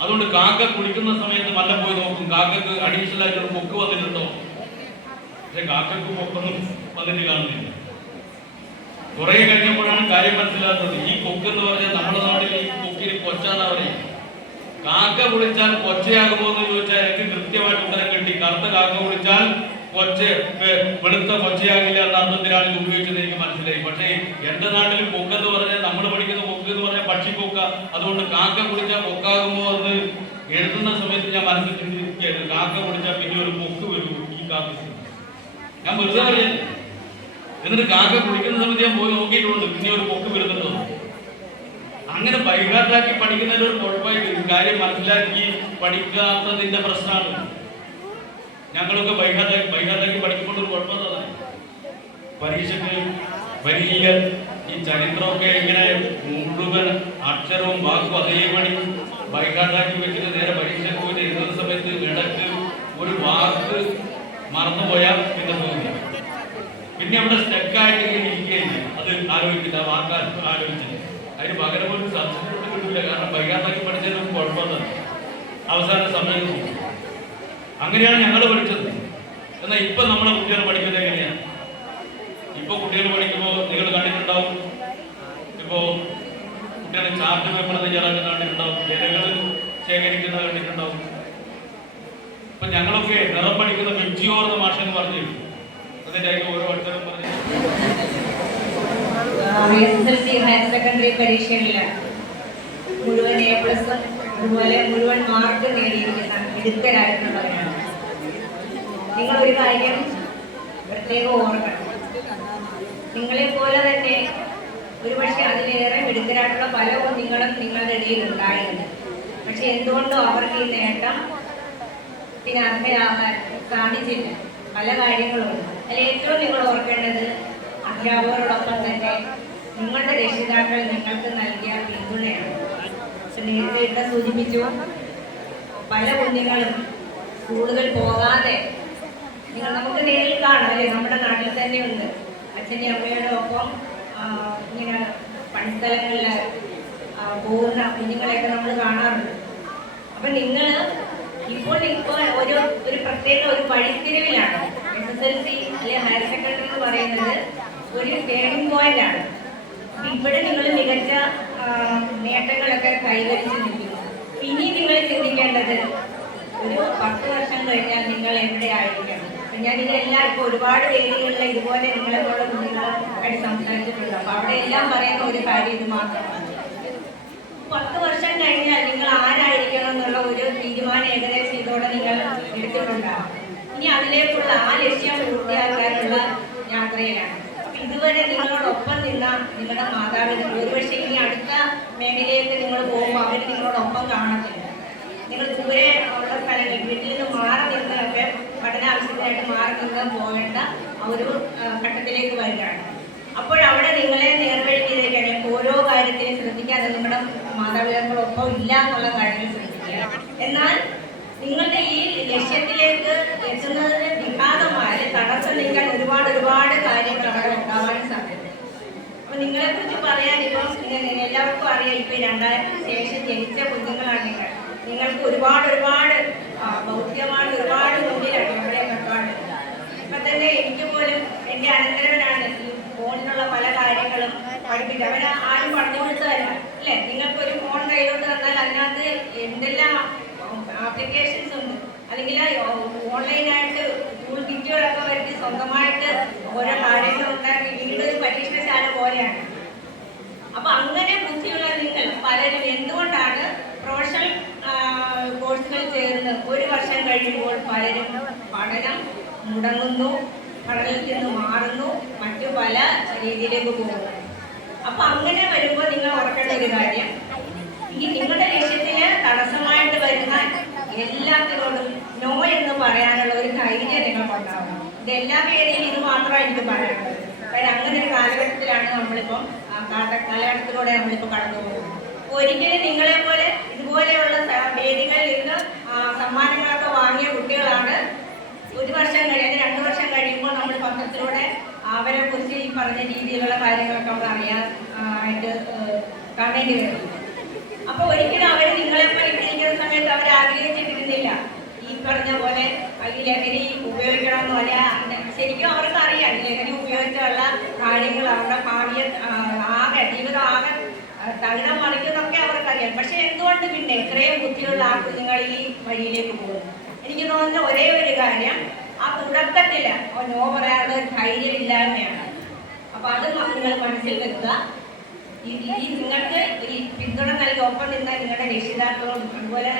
അതുകൊണ്ട് കാക്ക കുളിക്കുന്ന സമയത്ത് നല്ല പോയി നോക്കും, കാക്കക്ക് അഡീഷണൽ ആയിട്ടൊരു പൊക്ക് വന്നിട്ടുണ്ടോ. പക്ഷെ കാക്കക്ക് പൊക്കൊന്നും വന്നിട്ട് കാണുന്നില്ല. കുറെ കഴിഞ്ഞപ്പോഴാണ് കാര്യം മനസ്സിലാക്കുന്നത്. ഈ കൊക്ക് എന്ന് പറഞ്ഞാൽ നമ്മുടെ നാട്ടിൽ ഈ കൊക്കിന് കൊച്ചാന്നാ പറയും. കാക്ക കുളിച്ചാൽ കൊച്ചയാകുമോ എന്ന് ചോദിച്ചാൽ എനിക്ക് കൃത്യമായിട്ട് ഉത്തരം കിട്ടി. കറുത്ത കാക്ക കുളിച്ചാൽ കൊച്ച വെളുത്ത കൊച്ചയാകില്ല എന്ന അർത്ഥത്തിലാണ് ഇത് ഉപയോഗിച്ചത് എനിക്ക് മനസ്സിലായി. പക്ഷേ എന്റെ നാട്ടിൽ കൊക്കെന്ന് പറഞ്ഞാൽ നമ്മൾ പഠിക്കുന്ന കൊക്ക് എന്ന് പറഞ്ഞാൽ പക്ഷിക്കൊക്ക. അതുകൊണ്ട് കാക്ക കുളിച്ചാൽ കൊക്കാകുമോ എന്ന് എഴുതുന്ന സമയത്ത് ഞാൻ മനസ്സിൽ ചിന്തിക്കുകയായിരുന്നു. കാക്ക കുളിച്ചാൽ പിന്നെ ഒരു കൊക്ക് വരൂ ഈ കാക്ക. ഞാൻ വെറുതെ പറയാൻ. എന്നിട്ട് കാക്ക കുളിക്കുന്ന സമയത്ത് ഞാൻ പോയി നോക്കിയിട്ടുണ്ട് പിന്നെ ഒരു കൊക്ക് വരുന്നുണ്ടോ. അങ്ങനെ ബൈഹാർട്ടാക്കി പഠിക്കുന്നതിന് ഒരു കുഴപ്പമായി കാര്യം മനസ്സിലാക്കി പഠിക്കാത്തതിന്റെ പ്രശ്നമാണ്. ഞങ്ങളൊക്കെ ബൈഹാർട്ടാക്കി പഠിക്കുമ്പോൾ ഒരു കുഴപ്പം തന്നെ പരീക്ഷയ്ക്ക് വലിയ ഈ ചരിത്രമൊക്കെ ഇങ്ങനെ മുഴുവൻ അക്ഷരവും വാക്കും അതേപടി ബൈഹാർട്ടാക്കി വെച്ചിട്ട് നേരെ പരീക്ഷയ്ക്ക് പോയിട്ട് എഴുതുന്ന സമയത്ത് ഇടയ്ക്ക് ഒരു വാക്ക് മറന്നുപോയാൽ പിന്നെ തോന്നില്ല. പിന്നെ അവിടെ സ്റ്റക്കായിട്ട് ഇങ്ങനെ ഇരിക്കുകയില്ല. അത് ആലോചിച്ചില്ല, ആ വാക്ക് ആലോചിച്ചില്ല. അതിന് പകരം ഒരു സബ്സ്റ്റിറ്റ്യൂട്ട് കിട്ടില്ല. കാരണം ബൈഹാർട്ടാക്കി പഠിച്ചതിന് കുഴപ്പമെന്ന് അവസാന സമയം നോക്കും. അങ്ങനെയാണ് ഞങ്ങൾ പഠിച്ചത്. എന്നാൽ ഇപ്പൊ നമ്മളെ കുട്ടികൾ പഠിക്കുന്നത് എങ്ങനെയാണ്? ഇപ്പൊ കുട്ടികൾ പഠിക്കുമ്പോൾ നിങ്ങൾ കണ്ടിട്ടുണ്ടാവും, ഇപ്പോ കുട്ടികൾ ചാർട്ട് പേപ്പർ തയ്യാറാക്കുന്ന കണ്ടിട്ടുണ്ടാവും, ഇലകൾ ശേഖരിക്കുന്നത് കണ്ടിട്ടുണ്ടാവും. ഇപ്പൊ ഞങ്ങളൊക്കെ നിറം പഠിക്കുന്ന വെബ്ജിയോർ എന്ന മാഷെന്ന് പറഞ്ഞു. അതിന്റെ ഓരോ അക്ഷരം പറഞ്ഞു SSLC ഹയർ സെക്കൻഡറി പരീക്ഷകളിൽ മുഴുവൻ A+ അതുപോലെ മുഴുവൻ മാർക്ക് നേടിയിരിക്കുന്ന മിടുക്കരായിട്ടുള്ളവരാണ്. നിങ്ങൾ ഒരു കാര്യം പ്രത്യേകം ഓർക്കണം. നിങ്ങളെ പോലെ തന്നെ ഒരുപക്ഷെ അതിലേറെ മിടുക്കരായിട്ടുള്ള പല കുഞ്ഞുങ്ങളും നിങ്ങളുടെ ഇടയിൽ ഉണ്ടായിരുന്നു. പക്ഷെ എന്തുകൊണ്ടോ അവർക്ക് ഈ നേട്ടം അർഹരാകാൻ സാധിച്ചില്ല. പല കാര്യങ്ങളുണ്ട്. അതിൽ ഏറ്റവും നിങ്ങൾ ഓർക്കേണ്ടത് അധ്യാപകരോടൊപ്പം തന്നെ നിങ്ങളുടെ രക്ഷിതാക്കൾ നിങ്ങൾക്ക് നൽകിയ പിന്തുണയാണ്. നേരത്തെ ഇവിടെ സൂചിപ്പിച്ചു, പല കുഞ്ഞുങ്ങളും സ്കൂളുകൾ പോകാതെ നമുക്ക് നേരിൽ കാണാം അല്ലേ, നമ്മുടെ നാട്ടിൽ തന്നെ ഉണ്ട്. അച്ഛൻ്റെ അമ്മയുടെ ഒപ്പം ഇങ്ങനെ പണിസ്ഥലങ്ങളിൽ പോകുന്ന കുഞ്ഞുങ്ങളെയൊക്കെ നമ്മൾ കാണാറുണ്ട്. അപ്പം നിങ്ങൾ ഇപ്പോൾ ഒരു പ്രത്യേക ഒരു വഴിത്തിരിവിലാണ്. SSLC അല്ലെങ്കിൽ ഹയർ സെക്കൻഡറി എന്ന് പറയുന്നത് ഒരു ടേണിംഗ് പോയിന്റ് ആണ്. ഇവിടെ നിങ്ങൾ മികച്ച നേട്ടങ്ങളൊക്കെ കൈവരിച്ച് നിൽക്കുന്നു. ഇനി നിങ്ങൾ ചിന്തിക്കേണ്ടത് ഒരു 10 വർഷം കഴിഞ്ഞാൽ നിങ്ങൾ എവിടെ ആയിരിക്കണം. ഞാനിത് എല്ലാവർക്കും ഒരുപാട് വേദികളിൽ ഇതുപോലെ നിങ്ങളെ പോലെ കുഞ്ഞുങ്ങളായിട്ട് സംസാരിച്ചിട്ടുണ്ട്. അപ്പൊ അവിടെ എല്ലാം പറയുന്ന ഒരു കാര്യം ഇത് മാത്രമാണ്. 10 വർഷം കഴിഞ്ഞാൽ നിങ്ങൾ ആരായിരിക്കണം എന്നുള്ള ഒരു തീരുമാനം ഏകദേശം ഇതോടെ നിങ്ങൾ എടുത്തിട്ടുണ്ടാകും. ഇനി അതിലേക്കുള്ള ആ ലക്ഷ്യം പൂർത്തിയാക്കാനുള്ള യാത്രയിലാണ്. അപ്പൊ ഇതുവരെ നിങ്ങളോടൊപ്പം നിന്ന നിങ്ങളുടെ മാതാപിതാക്കൾ ഒരുപക്ഷെ ഇനി അടുത്ത മേഖലയിലേക്ക് നിങ്ങൾ പോകുമ്പോൾ അവർ നിങ്ങളോടൊപ്പം കാണത്തില്ല. നിങ്ങൾ ദൂരെ ഉള്ള സ്ഥലങ്ങളിൽ വീട്ടിൽ നിന്ന് മാറി നിന്നൊക്കെ പഠനാവശ്യത്തിനായിട്ട് മാറി നിന്ന് പോകേണ്ട ഒരു ഘട്ടത്തിലേക്ക് വരികയാണ്. അപ്പോഴവിടെ നിങ്ങളെ നേർവഴിയിലേക്കാണ് ഓരോ കാര്യത്തിലും ശ്രദ്ധിക്കാതെ നിങ്ങളുടെ മാതാപിതാക്കളൊപ്പം ഇല്ല എന്നുള്ള കാര്യങ്ങൾ ശ്രദ്ധിക്കുക. എന്നാൽ നിങ്ങളുടെ ഈ ലക്ഷ്യത്തിലേക്ക് എത്തുന്നതിന് വിഘാതമായ തടസ്സം നീക്കാൻ ഒരുപാട് കാര്യങ്ങൾ അവിടെ ഉണ്ടാവാൻ സാധ്യത. അപ്പൊ നിങ്ങളെ കുറിച്ച് പറയാൻ ഇപ്പം എല്ലാവർക്കും അറിയാം, ഇപ്പൊ 2000 ശേഷം ജനിച്ച കുഞ്ഞുങ്ങളാണ് നിങ്ങൾക്ക് ഒരുപാട് ബൗദ്ധികമാണ് ഒരുപാട് മുന്നിലാണ് ഇവിടെ ഒരുപാട്. ഇപ്പൊ തന്നെ എനിക്ക് പോലും എന്റെ അനന്തരവനാണ് ഈ ഫോണിലുള്ള പല കാര്യങ്ങളും പഠിപ്പിക്കുക. അവൻ ആരും പറഞ്ഞു കൊടുത്തതല്ല അല്ലേ. നിങ്ങൾക്കൊരു ഫോൺ കയ്യിലോട്ട് തന്നാൽ അതിനകത്ത് എന്തെല്ലാം ആപ്ലിക്കേഷൻസ് ഉണ്ട്, അല്ലെങ്കിൽ ഓൺലൈനായിട്ട് ടൂൾ കിറ്റുകളൊക്കെ വരുത്തി സ്വന്തമായിട്ട് ഓരോ കാര്യങ്ങൾ ഉണ്ടാക്കി വീട് പരീക്ഷണശാല പോലെയാണ്. അപ്പൊ അങ്ങനെ ബുദ്ധിയുള്ള നിങ്ങൾ പലരും എന്തുകൊണ്ടാണ് പ്രൊഫഷണൽ കോഴ്സുകൾ ചേർന്ന് 1 വർഷം കഴിയുമ്പോൾ പലരും പഠനം മുടങ്ങുന്നു, പഠനത്തിൽ നിന്ന് മാറുന്നു, മറ്റു പല രീതിയിലേക്ക് പോകുന്നു. അപ്പൊ അങ്ങനെ വരുമ്പോൾ നിങ്ങൾ ഓർക്കേണ്ട ഒരു കാര്യം, ഈ നിങ്ങളുടെ ലക്ഷ്യത്തിന് തടസ്സമായിട്ട് വരുന്ന എല്ലാത്തിനോടും നോ എന്ന് പറയാനുള്ള ഒരു ധൈര്യം നിങ്ങൾക്കുണ്ടാവണം. ഇത് എല്ലാ വേദിയിലും ഇത് മാത്രമാണ് എനിക്ക് പറയാനുള്ളത്. കാരണം അങ്ങനെ ഒരു കാലഘട്ടത്തിലാണ് നമ്മളിപ്പം കാലഘട്ടത്തിലൂടെ നമ്മളിപ്പോൾ കടന്നു പോകുന്നത്. ഒരിക്കലും നിങ്ങളെ പോലെ ഇതുപോലെയുള്ള വേദികളിൽ നിന്ന് സമ്മാനങ്ങളൊക്കെ വാങ്ങിയ കുട്ടികളാണ് 1 വർഷം കഴിഞ്ഞ് 2 വർഷം കഴിയുമ്പോൾ നമ്മൾ പത്രത്തിലൂടെ അവരെ കുറിച്ച് ഈ പറഞ്ഞ രീതിയിലുള്ള കാര്യങ്ങളൊക്കെ അവർ ആയിട്ട് കാണേണ്ടി വരും. അപ്പൊ ഒരിക്കലും അവർ നിങ്ങളെ പഠിപ്പിക്കുന്ന സമയത്ത് അവർ ആഗ്രഹിച്ചിട്ടിരുന്നില്ല ഈ പറഞ്ഞ പോലെ ഈ ലഹരി ഉപയോഗിക്കണമെന്നോ അല്ല. ശരിക്കും അവർക്ക് അറിയാം ലഹരി ഉപയോഗിച്ചുള്ള കാര്യങ്ങൾ അവരുടെ ഭാവിയെ ജീവിതം ആകെ തകിടം മറിക്കുന്നൊക്കെ അവർക്കറിയാം. പക്ഷെ എന്തുകൊണ്ട് പിന്നെ ഇത്രയും ബുദ്ധിയുള്ള ആ കുഞ്ഞുങ്ങൾ ഈ വഴിയിലേക്ക് പോകും? എനിക്ക് തോന്നുന്ന ഒരേ ഒരു കാര്യം, ആ തുടക്കത്തില് നോ പറയാനുള്ള ഒരു ധൈര്യമില്ലായ്മയാണ്. അപ്പൊ അത് നിങ്ങൾ മനസ്സിൽ വെക്കുക. ഈ നിങ്ങൾക്ക് ഈ പിന്തുണ നൽകി ഒപ്പം നിന്ന നിങ്ങളുടെ രക്ഷിതാക്കളും അതുപോലെ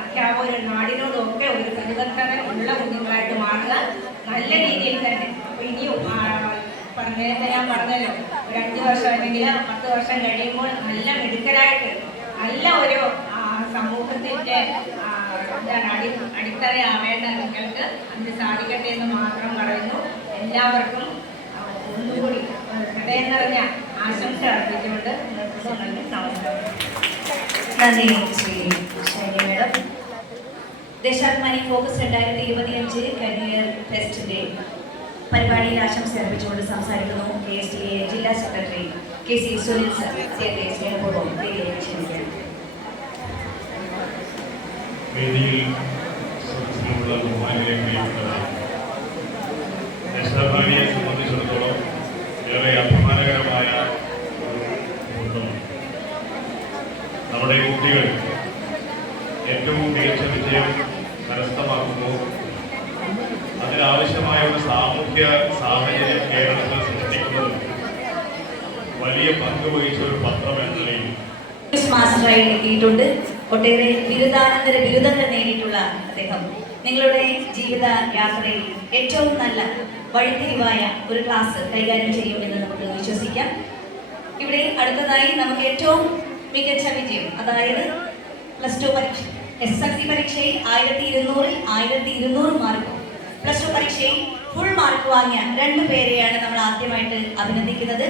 അധ്യാപകരും നാടിനോടും ഒക്കെ ഒരു പരിവർത്തനം ഉള്ള കുഞ്ഞുങ്ങളായിട്ട് മാറുക നല്ല രീതിയിൽ തന്നെ. അപ്പൊ ഇനിയും നേരത്തെ ഞാൻ പറഞ്ഞല്ലോ, ഒരു 5 വർഷം അല്ലെങ്കിൽ 10 വർഷം കഴിയുമ്പോൾ നല്ല മെഡിക്കലായിട്ട് നല്ല ഒരു സമൂഹത്തിന്റെ അടിത്തറയാവേണ്ട നിങ്ങൾക്ക് അതിന് സാധിക്കട്ടെ എന്ന് മാത്രം പറയുന്നു. എല്ലാവർക്കും ഒന്നുകൂടി ഹൃദയം നിറഞ്ഞ ആശംസ അർപ്പിച്ചുകൊണ്ട് നമസ്കാരം. നന്ദി ശ്രീ ശൈലി മേഡം. ദേശാഭിമാനി ഫോക്കസ് 2025 കരിയർ ഫെസ്റ്റിന്റെ പരിപാടിയിൽ ആശംസ അർപ്പിച്ചുകൊണ്ട് സംസാരിക്കുന്നു KSTA ജില്ലാ സെക്രട്ടറി KC സുനിൽ സർ. അദ്ദേഹത്തെ സ്നേഹപൂർവ്വം വേദിയിലേക്ക് ക്ഷണിക്കുകയാണ്. വേദിയിൽ സദസ്സിലുള്ള ബഹുമാനിയെ പ്രിയപ്പെട്ടവരെ, ദേശാഭിമാനിയെ സംബന്ധിച്ചിടത്തോളം ഏറെ അഭിമാനകരമായ ഒരു മുഹൂർത്തമാണ്. നമ്മുടെ കുട്ടികൾ ഏറ്റവും മികച്ച വിജയം കരസ്ഥമാക്കുമ്പോൾ അതിനാവശ്യമായ ഒരു സാമൂഹ്യ സാഹചര്യം കേരളത്തിൽ സൃഷ്ടിക്കുന്നതിൽ വലിയ പങ്ക് വഹിച്ച ഒരു പത്രം എന്ന നിലയിൽ മാസ്റ്ററായി എത്തിയിട്ടുണ്ട്. ഒട്ടേറെ ബിരുദാനന്തര ബിരുദങ്ങൾ നേടിയിട്ടുള്ള അദ്ദേഹം നിങ്ങളുടെ ജീവിത യാത്രയിൽ ഏറ്റവും നല്ല വഴിത്തിരിവായ ഒരു ക്ലാസ് കൈകാര്യം ചെയ്യുമെന്ന് നമുക്ക് വിശ്വസിക്കാം. ഇവിടെ അടുത്തതായി നമുക്ക് ഏറ്റവും മികച്ച വിജയം, അതായത് +2 പരീക്ഷ SSLC പരീക്ഷയിൽ 1200-ൽ 1200 മാർക്കും +2 പരീക്ഷയിൽ ഫുൾ മാർക്ക് വാങ്ങിയ 2 പേരെയാണ് നമ്മൾ ആദ്യമായിട്ട് അഭിനന്ദിക്കുന്നത്.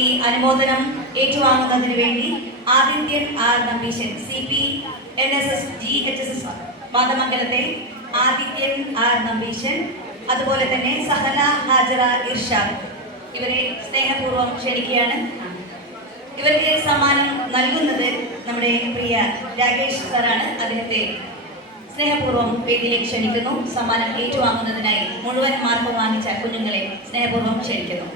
ഈ അനുമോദനം ഏറ്റുവാങ്ങുന്നതിന് വേണ്ടി Adithyan R Nambeesan CP/NSS GHSS മാതമംഗലത്തെ Adithyan R Nambeesan, അതുപോലെ തന്നെ സഹല ഹാജറ ഇർഷാദ്, ഇവരെ സ്നേഹപൂർവ്വം ക്ഷണിക്കുകയാണ്. ഇവർക്ക് സമ്മാനം നൽകുന്നത് നമ്മുടെ പ്രിയ രാകേഷ് സാറാണ്. അദ്ദേഹത്തെ സ്നേഹപൂർവ്വം വേദിയിലേക്ക് ക്ഷണിക്കുന്നു. സമ്മാനം ഏറ്റുവാങ്ങുന്നതിനായി മുഴുവൻ മാർക്ക് വാങ്ങിച്ച കുഞ്ഞുങ്ങളെ സ്നേഹപൂർവ്വം ക്ഷണിക്കുന്നു.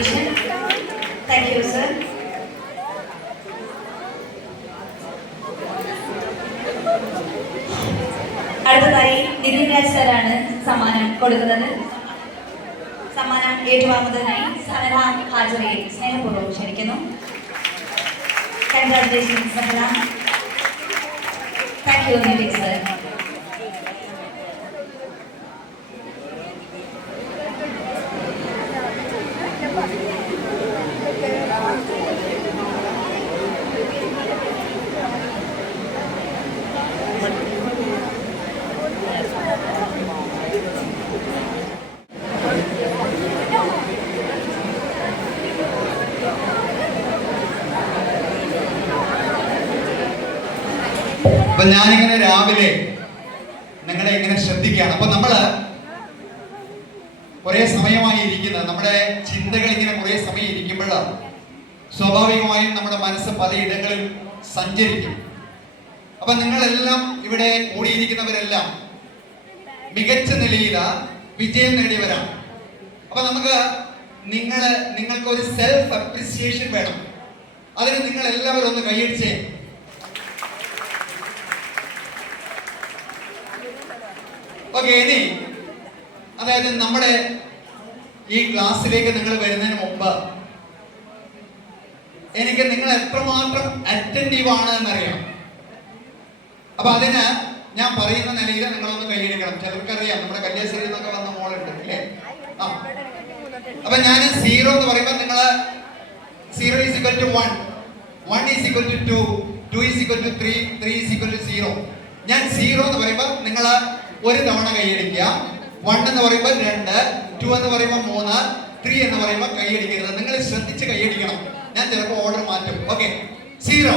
congratulations. Thank you, sir. അടുത്തതായി നിതിൻ രാജ് സാറാണ് സമ്മാനം കൊടുക്കുന്നത്. സമ്മാനം ഏറ്റുവാങ്ങുന്നതിനായി സഹന ഹാജരെ സ്നേഹപൂർവ്വം ക്ഷണിക്കുന്നു. Congratulations Sahana. Thank you Nithin sir. അപ്പൊ ഞാനിങ്ങനെ രാവിലെ നിങ്ങളെ ഇങ്ങനെ ശ്രദ്ധിക്കുകയാണ്. അപ്പൊ നമ്മള് കുറെ സമയമായി ഇരിക്കുന്നത്, നമ്മുടെ ചിന്തകൾ ഇങ്ങനെ കുറെ സമയം ഇരിക്കുമ്പോൾ സ്വാഭാവികമായും നമ്മുടെ മനസ്സ് പലയിടങ്ങളിൽ സഞ്ചരിക്കും. അപ്പൊ നിങ്ങളെല്ലാം ഇവിടെ കൂടിയിരിക്കുന്നവരെല്ലാം മികച്ച നിലയിൽ വിജയം നേടിയവരാണ്. അപ്പൊ നമുക്ക് നിങ്ങൾക്ക് ഒരു സെൽഫ് അപ്രിസിയേഷൻ വേണം. അതിന് നിങ്ങൾ എല്ലാവരും ഒന്ന് കൈയടിച്ചേ. ഓക്കെ, ഇനി അതായത് നമ്മുടെ ഈ ക്ലാസ്സിലേക്ക് നിങ്ങൾ വരുന്നതിന് മുമ്പ് എനിക്ക് നിങ്ങൾ എത്രമാത്രം അറ്റൻറ്റീവ് ആണ് എന്നറിയാം. അപ്പൊ അതിന് ഞാൻ പറയുന്ന നിലയിൽ നിങ്ങളൊന്ന് കൈയടിക്കണം. ചിലർക്കറിയാം, നമ്മുടെ കല്യാശ്ശേരി എന്നൊക്കെ വന്ന മോളുണ്ട് അല്ലേ? ആ, അപ്പൊ ഞാൻ 0 എന്ന് പറയുമ്പോൾ നിങ്ങൾ 0 is equal to 1, 1 is equal to 2, 2 is equal to 3, 3 is equal to 0. ഞാൻ 0 എന്ന് പറയുമ്പോൾ നിങ്ങൾ ഒരു തവണ കൈയടിക്കുക. 1 എന്ന് പറയുമ്പോൾ 2, 2 എന്ന് പറയുമ്പോൾ 3, 3 എന്ന് പറയുമ്പോൾ കൈയടിക്കരുത്. നിങ്ങൾ ശ്രദ്ധിച്ച് കൈയടിക്കണം. ഞാൻ ചിലപ്പോൾ ഓർഡർ മാറ്റും. ഓക്കെ, 0.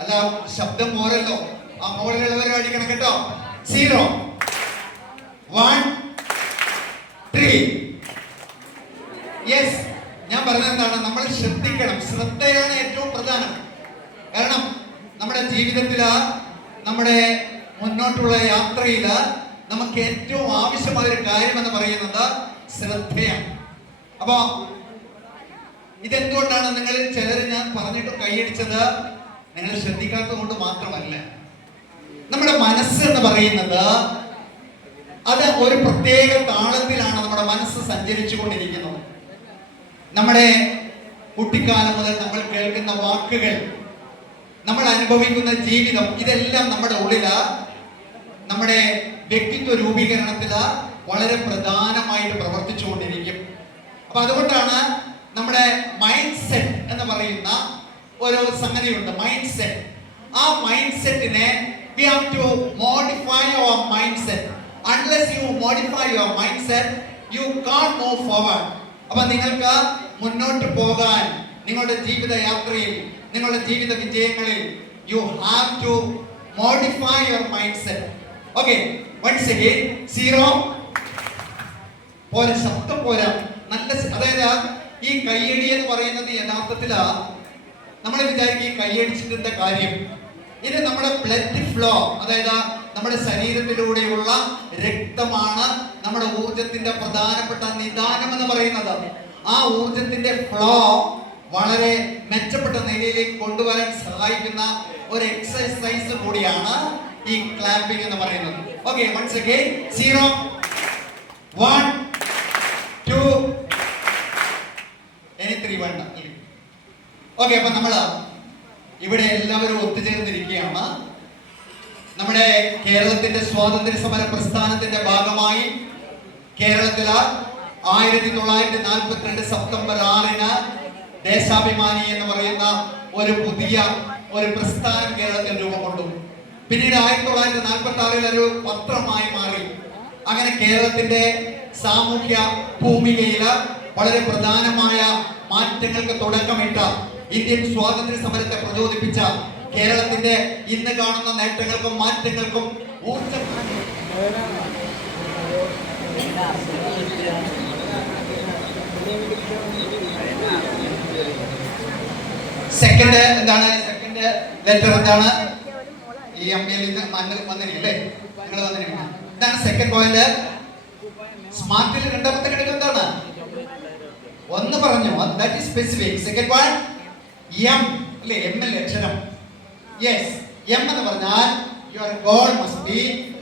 അല്ല, ശബ്ദം പോരല്ലോ, ആ മോളിലുള്ളവരെ അടിക്കണം കേട്ടോ. 0, 1, 3. യെസ്, ഞാൻ പറഞ്ഞത് എന്താണ്, നമ്മൾ ശ്രദ്ധിക്കണം. ശ്രദ്ധയാണ് ഏറ്റവും പ്രധാനം. കാരണം നമ്മുടെ ജീവിതത്തില്, നമ്മുടെ മുന്നോട്ടുള്ള യാത്രയിൽ നമുക്ക് ഏറ്റവും ആവശ്യമായ ഒരു കാര്യം എന്ന് പറയുന്നത് ശ്രദ്ധയാണ്. അപ്പൊ ഇതെന്തുകൊണ്ടാണ് നിങ്ങൾ ചിലർ ഞാൻ പറഞ്ഞിട്ട് കൈയടിച്ചത്? നിങ്ങൾ ശ്രദ്ധിക്കാത്തത് കൊണ്ട് മാത്രമല്ല. നമ്മുടെ മനസ്സ് എന്ന് പറയുന്നത് അത് ഒരു പ്രത്യേക താളത്തിലാണ് നമ്മുടെ മനസ്സ് സഞ്ചരിച്ചു കൊണ്ടിരിക്കുന്നത്. നമ്മുടെ കുട്ടിക്കാലം മുതൽ നമ്മൾ കേൾക്കുന്ന വാക്കുകൾ, നമ്മൾ അനുഭവിക്കുന്ന ജീവിതം, ഇതെല്ലാം നമ്മുടെ ഉള്ളില്, നമ്മുടെ വ്യക്തിത്വ രൂപീകരണത്തില് വളരെ പ്രധാനമായിട്ട് പ്രവർത്തിച്ചുകൊണ്ടിരിക്കും. അപ്പൊ അതുകൊണ്ടാണ് നമ്മുടെ മൈൻഡ് സെറ്റ് എന്ന് പറയുന്ന ഒരു സംഗതിയുണ്ട്, മൈൻഡ് സെറ്റ്. ആ മൈൻഡ് സെറ്റിനെ we have to modify our mindset. Unless you modify your mindset, you can't move forward. അപ്പൊ നിങ്ങൾക്ക് മുന്നോട്ട് പോകാൻ, നിങ്ങളുടെ ജീവിത യാത്രയിൽ, നിങ്ങളുടെ ജീവിത വിജയങ്ങളിൽ you have to modify your mindset. Okay, once again 0 പോലെ ശബ്ദം പോരാ, നല്ല, അതായത് ഈ കയ്യടി എന്ന് പറയുന്നത് യഥാർത്ഥത്തില് നമ്മൾ വിചാരിക്കും ഈ കൈയടിച്ചിട്ട് കാര്യം, ഇത് നമ്മുടെ ബ്ലഡ് ഫ്ലോ, അതായത് നമ്മുടെ ശരീരത്തിലൂടെയുള്ള രക്തമാണ് നമ്മുടെ ഊർജത്തിന്റെ പ്രധാനപ്പെട്ട നിദാനം എന്ന് പറയുന്നത്. ആ ഊർജത്തിന്റെ ഫ്ലോ വളരെ മെച്ചപ്പെട്ട നിലയിലേക്ക് കൊണ്ടുവരാൻ സഹായിക്കുന്ന ഒരു എക്സസൈസ് കൂടിയാണ് ഈ ക്ലാപ്പിംഗ് എന്ന് പറയുന്നത്. ഓക്കെ, വൺസ് അഗൈൻ 0, 1, 2, ഇനി 3 വേണ്ട. ഓക്കെ, അപ്പൊ നമ്മള് ഇവിടെ എല്ലാവരും ഒത്തുചേർന്നിരിക്കുകയാണ്. നമ്മുടെ കേരളത്തിന്റെ സ്വാതന്ത്ര്യ സമര പ്രസ്ഥാനത്തിന്റെ ഭാഗമായി കേരളത്തില് 1942 സെപ്റ്റംബർ 6 ദേശാഭിമാനി എന്ന് പറയുന്ന ഒരു പുതിയ ഒരു പ്രസ്ഥാനം കേരളത്തിൽ രൂപം കൊണ്ടു. പിന്നീട് 1946 ഒരു പത്രമായി മാറി. അങ്ങനെ കേരളത്തിന്റെ സാമൂഹ്യ ഭൂമികയില് വളരെ പ്രധാനമായ മാറ്റങ്ങൾക്ക് തുടക്കമിട്ട, ഇന്ത്യൻ സ്വാതന്ത്ര്യ സമരത്തെ പ്രചോദിപ്പിച്ച, കേരളത്തിന്റെ ഇന്ന് കാണുന്ന നേട്ടങ്ങൾക്കും മാറ്റങ്ങൾക്കും ഊർജ്ജം. സെക്കൻഡ് എന്താണ്? സെക്കൻഡ് ലെറ്റർ എന്താണ്? ഈ അമ്മയിൽ നിന്ന് വന്നിരിക്കല്ലേ, നിങ്ങൾ വന്നിരിക്കണം. ഇതാണ് സെക്കൻഡ് പോയിന്റ്. സ്മാർട്ടിൽ രണ്ടാമത്തെ ഘടകം എന്താണ്? ഒന്ന് പറഞ്ഞു, that is specific. Second one M അല്ലേ, എം അല്ലേ അക്ഷരം? യെസ്, എം എന്ന് പറഞ്ഞാൽ your goal must be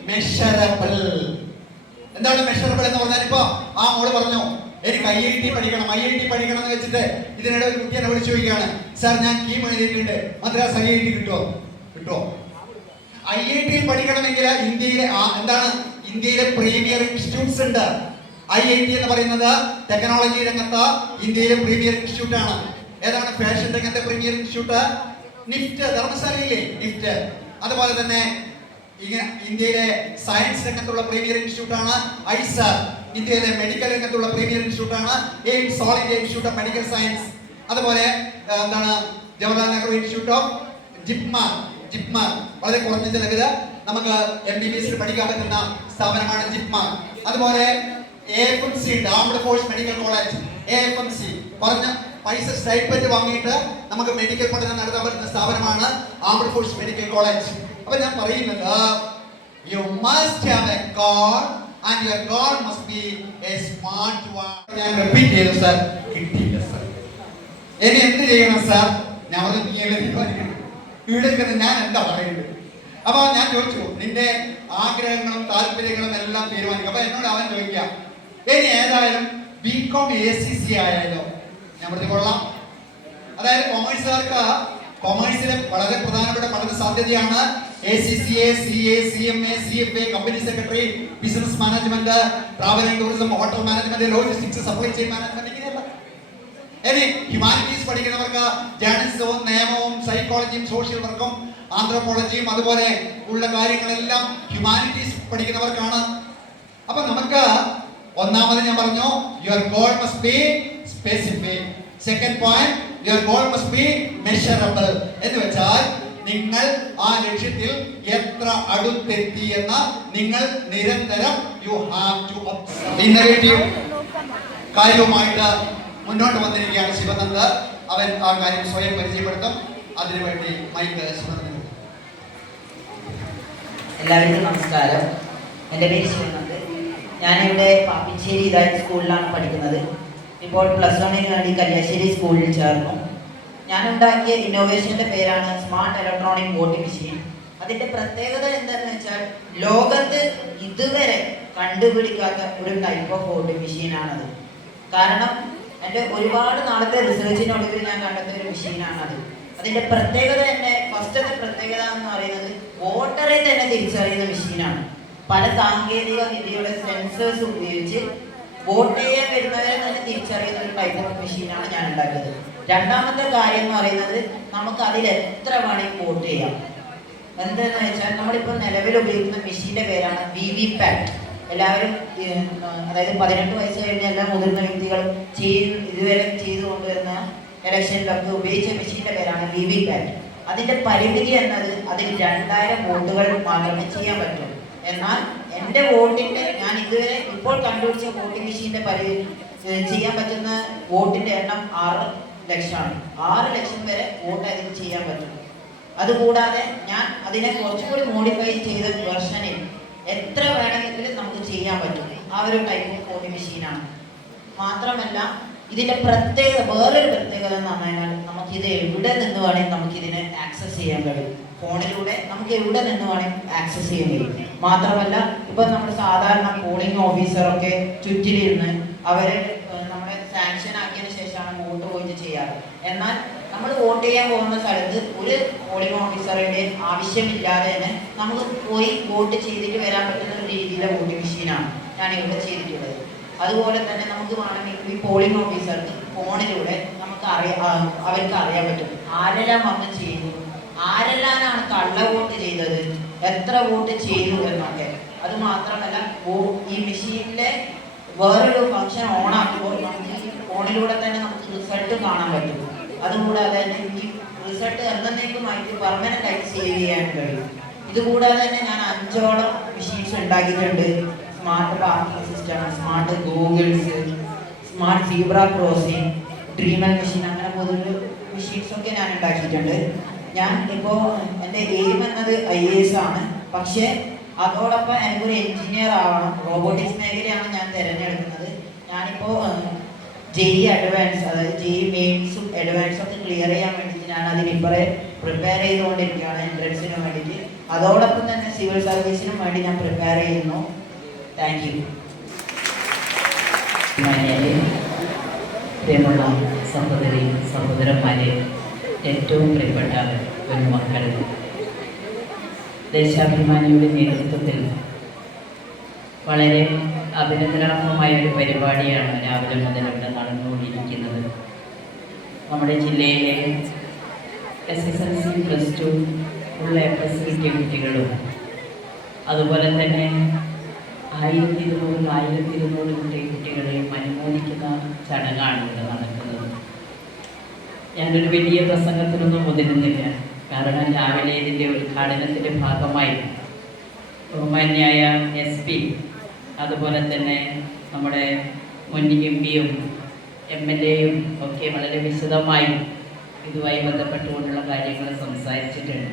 measurable. എന്താണ് മെഷറബിൾ എന്ന് പറഞ്ഞാൽ? ഇപ്പൊ ആ മോള് പറഞ്ഞു എനിക്ക് IIT പഠിക്കണം, IIT പഠിക്കണം എന്ന് വെച്ചിട്ട് ഇതിനിടെ ഒരു കുട്ടി എന്നെ വിളിച്ചു ചോദിക്കുകയാണ്, സാർ ഞാൻ കീം എഴുതിയിട്ടുണ്ട്, മദ്രാസ് IIT കിട്ടുമോ? IIT പഠിക്കണമെങ്കിൽ ഇന്ത്യയിലെ എന്താണ്, ഇന്ത്യയിലെ പ്രീമിയർ ഇൻസ്റ്റിറ്റ്യൂട്ട്സ് ഉണ്ട്. IIT എന്ന് പറയുന്നത് ടെക്നോളജി രംഗത്ത് ഇന്ത്യയിലെ പ്രീമിയർ ഇൻസ്റ്റിറ്റ്യൂട്ട് ആണ്. ഏതാണ് ഫാഷൻ രംഗത്തെ പ്രീമിയർ ഇൻസ്റ്റിറ്റ്യൂട്ട്? നിഫ്റ്റ്, ധർമ്മശാലയിലെ നിഫ്റ്റ്. അതുപോലെ തന്നെ ഇന്ത്യയിലെ സയൻസ് രംഗത്തുള്ള പ്രീമിയർ ഇൻസ്റ്റിറ്റ്യൂട്ട് ആണ് ഐസർ. ഇന്ത്യയിലെ മെഡിക്കൽ രംഗത്തുള്ള പ്രീമിയർ ഇൻസ്റ്റിറ്റ്യൂട്ട് ആണ് AIIMS, All India Institute of Medical Science. അതുപോലെ എന്താണ് Jawaharlal Nehru institute of JIPMER വളരെ കുറഞ്ഞ ചെലവില് നമുക്ക് MBBS പഠിക്കാൻ പറ്റുന്ന സ്ഥാപനമാണ് ജിപ്മർ. അതുപോലെ AFMC ഉണ്ട്, armed force medical college. AFMC പറഞ്ഞ പൈസ സ്റ്റൈപ്പൻഡ് വാങ്ങിയിട്ട് നമുക്ക് മെഡിക്കൽ പഠനം നടത്താൻ പറ്റുന്ന സ്ഥാപനമാണ് ആംഡ് ഫോഴ്സ് മെഡിക്കൽ കോളേജ്. അപ്പൊ ഞാൻ പറയുന്നത് you must have A goal and your goal must B A smart one. ഞാൻ റിപ്പീറ്റ് ചെയ്തു സാർ, കിട്ടിയില്ല സാർ. ഇനി എന്ത് ചെയ്യണം സാർ? ഞാൻ തീരുമാനിക്കണം. ഇവിടെ ഞാൻ എന്താ പറയുന്നത്? അപ്പൊ ഞാൻ ചോദിച്ചു, നിന്റെ ആഗ്രഹങ്ങളും താല്പര്യങ്ങളും എല്ലാം തീരുമാനിക്കും. അപ്പൊ എന്നോട് അവൻ ചോദിക്കാം, ഇനി ഏതായാലും BCom ACC ആയാലോ? ഞാൻ പറഞ്ഞു കൊള്ളാം. അതായത് കൊമേഴ്സുകാർക്ക് കൊമേഴ്സിലെ വളരെ പ്രധാനപ്പെട്ട പഠന സാധ്യതയാണ് ACCA, CA, CMA, CFA, company secretary, business management, travel and tourism, hotel management, logistics, supply chain management, ഇങ്ങനെയല്ല. ഇനി ഹ്യൂമാനിറ്റീസ് പഠിക്കുന്നവർക്ക് ജേർണലിസവും നിയമവും സൈക്കോളജിയും സോഷ്യൽ വർക്കും ആന്ത്രോപോളജിയും അതുപോലെ ഉള്ള കാര്യങ്ങളെല്ലാം ഹ്യൂമാനിറ്റീസ് പഠിക്കുന്നവർക്കാണ്. അപ്പൊ നമുക്ക് ഒന്നാമത് ഞാൻ പറഞ്ഞു, your goal must be specific. Second point, your goal must be measurable. എന്ന് വെച്ചാൽ നിങ്ങൾ ആ ലക്ഷ്യത്തിൽ എത്ര അടുത്തെത്തിയെന്ന് നിങ്ങൾ നിരന്തരം you have to observe. Innovative കാര്യവുമായിട്ട് മുന്നോട്ട് വന്നിരിക്കുകയാണ് ശിവനന്ദ്. അവൻ ആ കാര്യം സ്വയം പരിചയപ്പെടുത്തും. അതിനുവേണ്ടി മൈക്ക് ശിവനന്ദ്. എല്ലാവർക്കും നമസ്കാരം. എൻ്റെ പേര് ശിവനന്ദ്. ഞാനിവിടെ പാപ്പിശ്ശേരി ഇതായത് സ്കൂളിലാണ് പഠിക്കുന്നത്. ഇപ്പോൾ +1 വേണ്ടി കല്യാശ്ശേരി സ്കൂളിൽ ചേർന്നു. ഞാനുണ്ടാക്കിയ ഇന്നോവേഷൻ്റെ പേരാണ് സ്മാർട്ട് ഇലക്ട്രോണിക് വോട്ടിംഗ് മെഷീൻ. അതിൻ്റെ പ്രത്യേകത എന്താണെന്ന് വെച്ചാൽ ലോകത്ത് ഇതുവരെ കണ്ടുപിടിക്കാത്ത ഒരു ടൈപ്പ് ഓഫ് വോട്ടിംഗ് മെഷീനാണത്. കാരണം എൻ്റെ ഒരുപാട് നാളത്തെ റിസർച്ചിനൊടുവിൽ ഞാൻ കണ്ടെത്തിയ ഒരു മെഷീനാണത്. അതിൻ്റെ പ്രത്യേകത തന്നെ, ഫസ്റ്റത്തെ പ്രത്യേകത എന്ന് പറയുന്നത് വോട്ടറെ തന്നെ തിരിച്ചറിയുന്ന മെഷീനാണ്. പല സാങ്കേതിക വിദ്യയുടെ സെൻസേഴ്സ് ഉപയോഗിച്ച് വോട്ട് ചെയ്യാൻ വരുന്നവരെ തന്നെ തിരിച്ചറിയുന്ന ഒരു ടൈപ്പ് ഓഫ് മെഷീനാണ് ഞാൻ ഉണ്ടാക്കിയത്. രണ്ടാമത്തെ കാര്യം എന്ന് പറയുന്നത് നമുക്ക് അതിൽ എത്ര വേണമെങ്കിൽ വോട്ട് ചെയ്യാം. എന്താണെന്ന് വെച്ചാൽ നമ്മളിപ്പോൾ നിലവിൽ ഉപയോഗിക്കുന്ന മെഷീൻ്റെ പേരാണ് VVPAT. എല്ലാവരും അതായത് 18 വയസ്സ് കഴിഞ്ഞ എല്ലാ മുതിർന്ന വ്യക്തികളും ഇതുവരെ ചെയ്തു കൊണ്ടുവരുന്ന ഇലക്ഷനിലൊക്കെ ഉപയോഗിച്ച മെഷീൻ്റെ പേരാണ് VVPAT. അതിൻ്റെ പരിമിതി എന്നത് അതിൽ 2000 വോട്ടുകൾ മാത്രമേ ചെയ്യാൻ പറ്റൂ. എന്നാൽ എൻ്റെ വോട്ടിൻ്റെ ഞാൻ ഇതുവരെ ഇപ്പോൾ കണ്ടുപിടിച്ച വോട്ടിംഗ് മെഷീൻ്റെ ചെയ്യാൻ പറ്റുന്ന വോട്ടിൻ്റെ എണ്ണം 6 ലക്ഷമാണ്. 6 ലക്ഷം വരെ വോട്ട് അതിൽ ചെയ്യാൻ പറ്റും. അതുകൂടാതെ ഞാൻ അതിനെ കുറച്ചുകൂടി മോഡിഫൈ ചെയ്ത വെർഷനിൽ എത്ര വേണമെങ്കിലും നമുക്ക് ചെയ്യാൻ പറ്റും. ആ ഒരു ടൈപ്പ് ഓഫ് വോട്ടിംഗ് മെഷീനാണ്. മാത്രമല്ല ഇതിൻ്റെ വേറൊരു പ്രത്യേകത എന്ന് പറഞ്ഞാൽ നമുക്കിത് എവിടെ നിന്ന് വേണമെങ്കിൽ നമുക്കിതിനെ ആക്സസ് ചെയ്യാൻ കഴിയും. ഫോണിലൂടെ നമുക്ക് എവിടെ നിന്ന് വേണമെങ്കിൽ ആക്സസ് ചെയ്യാൻ കഴിയും. മാത്രമല്ല ഇപ്പം നമ്മൾ സാധാരണ പോളിംഗ് ഓഫീസറൊക്കെ ചുറ്റിലിരുന്ന് അവരെ നമ്മളെ സാങ്ഷൻ ആക്കിയതിന് ശേഷമാണ് വോട്ട് പോയിട്ട് ചെയ്യാറ്. എന്നാൽ നമ്മൾ വോട്ട് ചെയ്യാൻ പോകുന്ന സ്ഥലത്ത് ഒരു പോളിംഗ് ഓഫീസറിൻ്റെ ആവശ്യമില്ലാതെ തന്നെ നമുക്ക് പോയി വോട്ട് ചെയ്തിട്ട് വരാൻ പറ്റുന്ന ഒരു രീതിയിലെ വോട്ടിംഗ് മെഷീനാണ് ഞാൻ ഇവിടെ ചെയ്തിട്ടുള്ളത്. അതുപോലെ തന്നെ നമുക്ക് വേണമെങ്കിൽ ഈ പോളിംഗ് ഓഫീസർക്ക് ഫോണിലൂടെ നമുക്ക് അവർക്ക് അറിയാൻ പറ്റും ആരെല്ലാം വന്ന് ചെയ്തു, ആരെല്ലാമാണ് കള്ള വോട്ട് ചെയ്തത്, എത്ര വോട്ട് ചെയ്തു എന്നൊക്കെ. അത് മാത്രമല്ല ഈ മെഷീനിലെ വേറൊരു ഫംഗ്ഷൻ ഓൺ ആക്കുമ്പോൾ നമുക്ക് ഈ ഫോണിലൂടെ തന്നെ നമുക്ക് റിസൾട്ട് കാണാൻ പറ്റും. അതുകൂടാതെ തന്നെ ഈ റിസൾട്ട് എന്നേക്കുമായിട്ട് പെർമനന്റ് ആയിട്ട് സേവ് ചെയ്യാൻ കഴിയും. ഇതുകൂടാതെ തന്നെ ഞാൻ 5ഓളം മെഷീൻസ് ഉണ്ടാക്കിയിട്ടുണ്ട്. Smart parking system, smart goggles, smart zebra crossing, Dremel machine, അങ്ങനെ പൊതുവെ മെഷീൻസൊക്കെ ഞാൻ ഉണ്ടാക്കിയിട്ടുണ്ട്. ഞാൻ ഇപ്പോൾ എൻ്റെ എയിം എന്നത് IAS ആണ്. പക്ഷേ അതോടൊപ്പം എനിക്കൊരു എഞ്ചിനീയർ ആവണം. റോബോട്ടിക്സ് മേഖലയാണ് ഞാൻ തിരഞ്ഞെടുക്കുന്നത്. ഞാനിപ്പോൾ JEE അഡ്വാൻസ്, അതായത് JEE മെയിൻസും അഡ്വാൻസും ഒക്കെ ക്ലിയർ ചെയ്യാൻ വേണ്ടിയിട്ട് ഞാൻ അതിന് പ്രിപ്പയർ ചെയ്തുകൊണ്ടിരിക്കുകയാണ് എൻട്രൻസിന് വേണ്ടിയിട്ട്. അതോടൊപ്പം തന്നെ സിവിൽ സർവീസിനും വേണ്ടി ഞാൻ പ്രിപ്പയർ ചെയ്യുന്നു. Thank you. പ്രിയമുള്ള സഹോദരി സഹോദരന്മാരെ, ഏറ്റവും പ്രിയപ്പെട്ട ഒരു മക്കൾ, ദേശാഭിമാനിയുടെ നേതൃത്വത്തിൽ വളരെ അഭിനന്ദനാർഹമായ ഒരു പരിപാടിയാണ് രാവിലെ മുതൽ ഇവിടെ നടന്നുകൊണ്ടിരിക്കുന്നത്. നമ്മുടെ ജില്ലയിലെ SSLC +2 ഫുൾ A+ കിട്ടിയ കുട്ടികളും അതുപോലെ തന്നെ 1200 കിട്ടിയ കുട്ടികളെയും അനുമോദിക്കുന്ന ചടങ്ങാണ് ഇവിടെ നടക്കുന്നത്. ഞാനൊരു വലിയ പ്രസംഗത്തിനൊന്നും മുതിരുന്നില്ല, കാരണം രാവിലെ ഇതിൻ്റെ ഉദ്ഘാടനത്തിൻ്റെ ഭാഗമായി ബഹുമാന്യായ SP, അതുപോലെ തന്നെ നമ്മുടെ മുൻ MP-യും MLA-യും ഒക്കെ വളരെ വിശദമായി ഇതുമായി ബന്ധപ്പെട്ടുകൊണ്ടുള്ള കാര്യങ്ങൾ സംസാരിച്ചിട്ടുണ്ട്.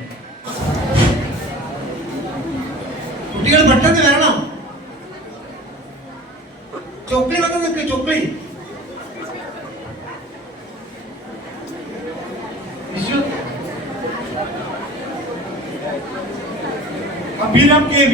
കുട്ടികൾ പെട്ടെന്ന് വരണം. ചൊക്ലി വന്ന് നിൽക്ക്, ചൊക്ലി. അഭിരാം KV